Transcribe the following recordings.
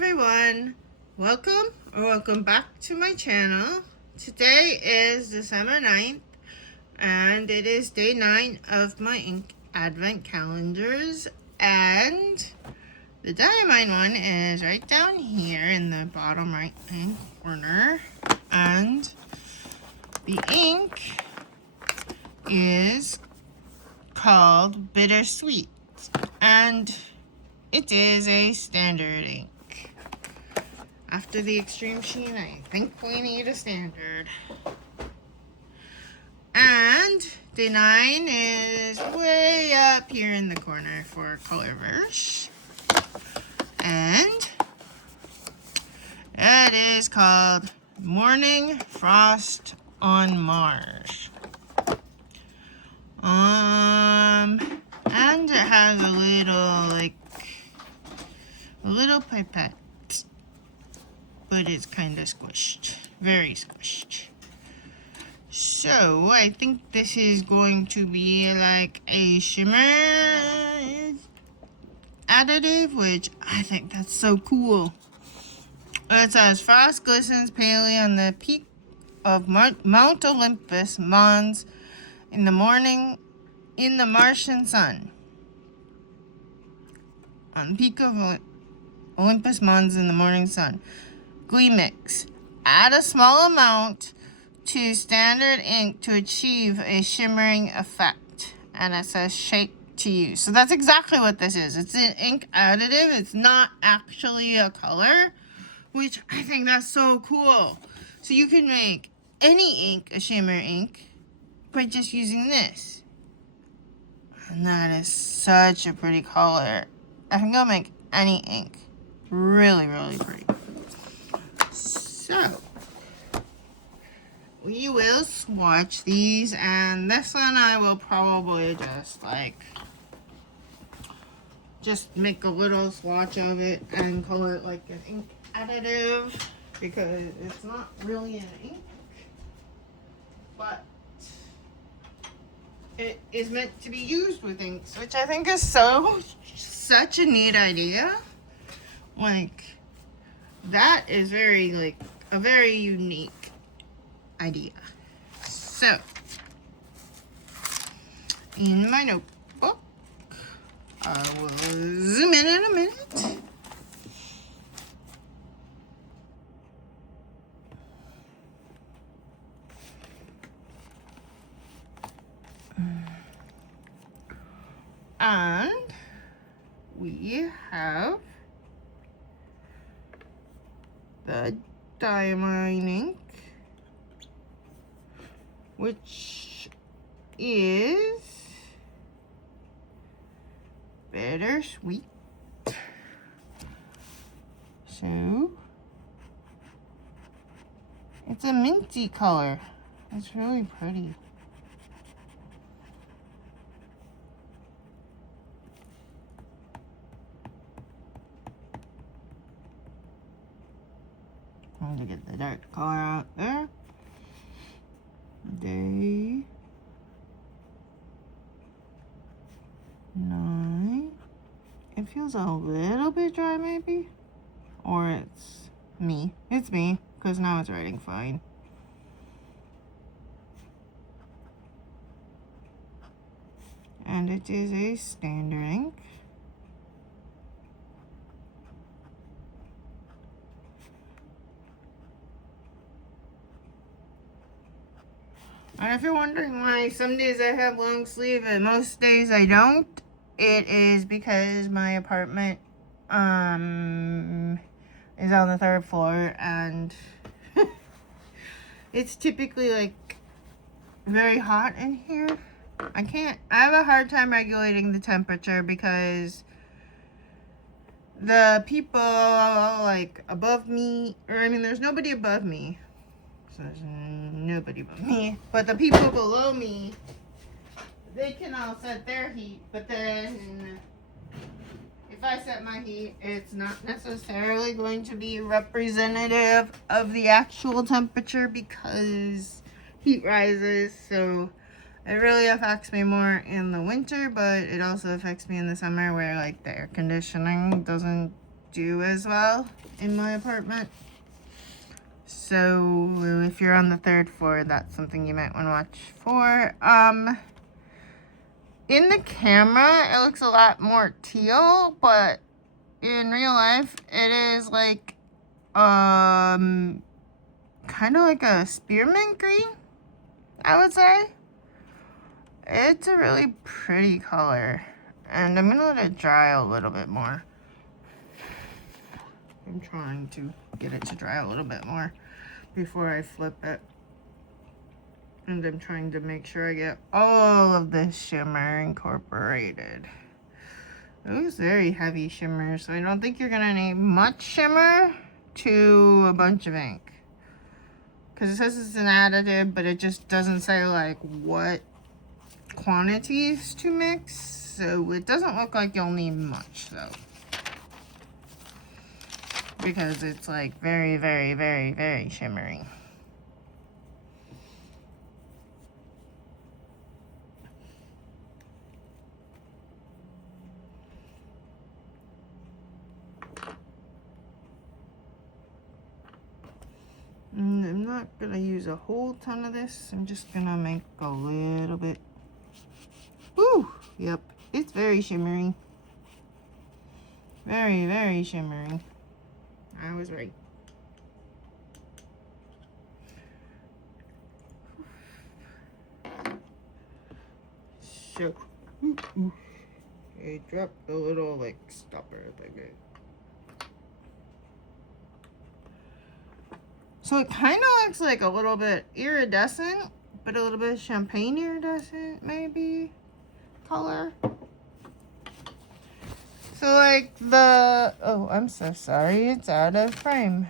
everyone, welcome back to my channel. Today is December 9th and it is day 9 of my ink advent calendars, and the diamine one is right down here in the bottom right hand corner, and the ink is called Bittersweet, and it is a standard ink. After the Extreme Sheen, I think we need a standard. And day 9 is way up here in the corner for Colorverse. And it is called Morning Frost on Mars. And it has a little pipette, but it's kind of squished, very squished. So I think this is going to be like a shimmer additive, which I think that's so cool. It says frost glistens palely on the peak of Mount Olympus Mons in the morning in the Martian sun. On the peak of Olympus Mons in the morning sun. Glue mix. Add a small amount to standard ink to achieve a shimmering effect. And it says shake to use. So that's exactly what this is. It's an ink additive. It's not actually a color, which I think that's so cool. So you can make any ink a shimmer ink by just using this. And that is such a pretty color. I think I'll make any ink really, really pretty. So, we will swatch these, and this one I will probably just make a little swatch of it and call it like an ink additive, because it's not really an ink, but it is meant to be used with inks, which I think is such a neat idea. That is a very unique idea. So, in my notebook, I will zoom in a minute. And we have the diamine ink, which is Bittersweet. So it's a minty color. It's really pretty. I'm going to get the dark color out there. Day 9. It feels a little bit dry maybe. Or it's me. It's me, because now it's writing fine. And it is a standard ink. And if you're wondering why some days I have long sleeve and most days I don't, it is because my apartment is on the 3rd floor, and it's typically very hot in here. I have a hard time regulating the temperature because the people above me, there's nobody above me. So there's nobody but me. But the people below me, they can all set their heat. But then, if I set my heat, it's not necessarily going to be representative of the actual temperature because heat rises. So it really affects me more in the winter, but it also affects me in the summer where the air conditioning doesn't do as well in my apartment. So if you're on the 3rd floor, that's something you might want to watch for. In the camera, it looks a lot more teal, but in real life, it is like, kind of like a spearmint green, I would say. It's a really pretty color, and I'm gonna let it dry a little bit more. I'm trying to get it to dry a little bit more before I flip it. And I'm trying to make sure I get all of this shimmer incorporated. It was very heavy shimmer, so I don't think you're gonna need much shimmer to a bunch of ink. Because it says it's an additive, but it just doesn't say like what quantities to mix. So it doesn't look like you'll need much though. Because it's like very, very, very, very shimmery. And I'm not gonna use a whole ton of this. I'm just gonna make a little bit. Woo! Yep, it's very shimmery. Very, very shimmery. I was right. So, I dropped the little like stopper thing. So it kind of looks like a little bit iridescent, but a little bit champagne iridescent, maybe, color. So like the, oh, I'm so sorry, it's out of frame.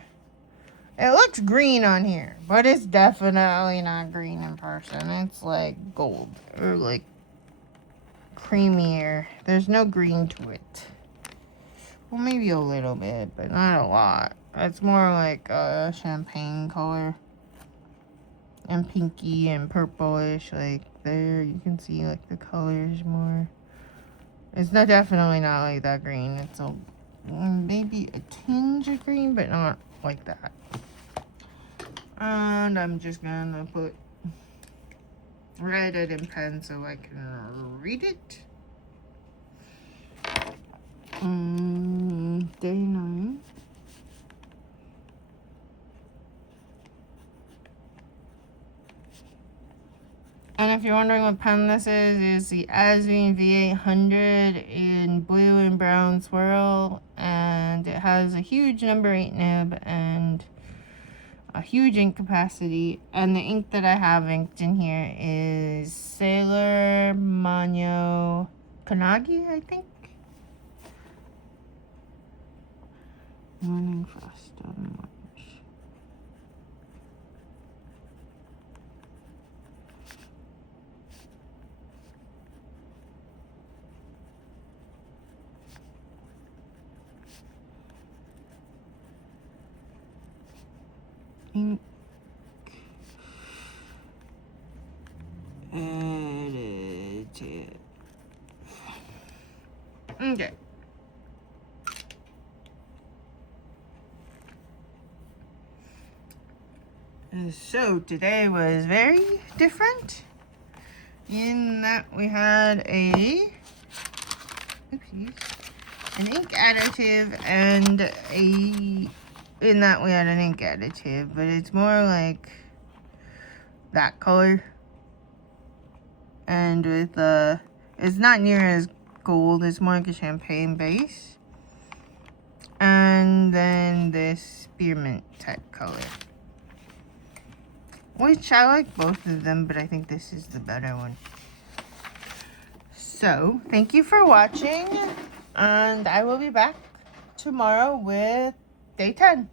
It looks green on here, but it's definitely not green in person. It's like gold, or like creamier. There's no green to it. Well, maybe a little bit, but not a lot. It's more like a champagne color. And pinky and purplish, like there. You can see like the colors more. It's not definitely not like that green. It's a maybe a tinge of green, but not like that. And I'm just gonna write it in pen so I can read it. Day 9. And if you're wondering what pen this is the Azvine V800 in blue and brown swirl. And it has a huge number 8 nib and a huge ink capacity. And the ink that I have inked in here is Sailor Mano Kanagi, I think. Morning Frost on March. Ink additive. Okay. So today was very different in that we had an ink additive and but it's more like that color, and with it's not near as gold, it's more like a champagne base, and then this spearmint type color. Which I like both of them, but I think this is the better one. So, thank you for watching, and I will be back tomorrow with day 10.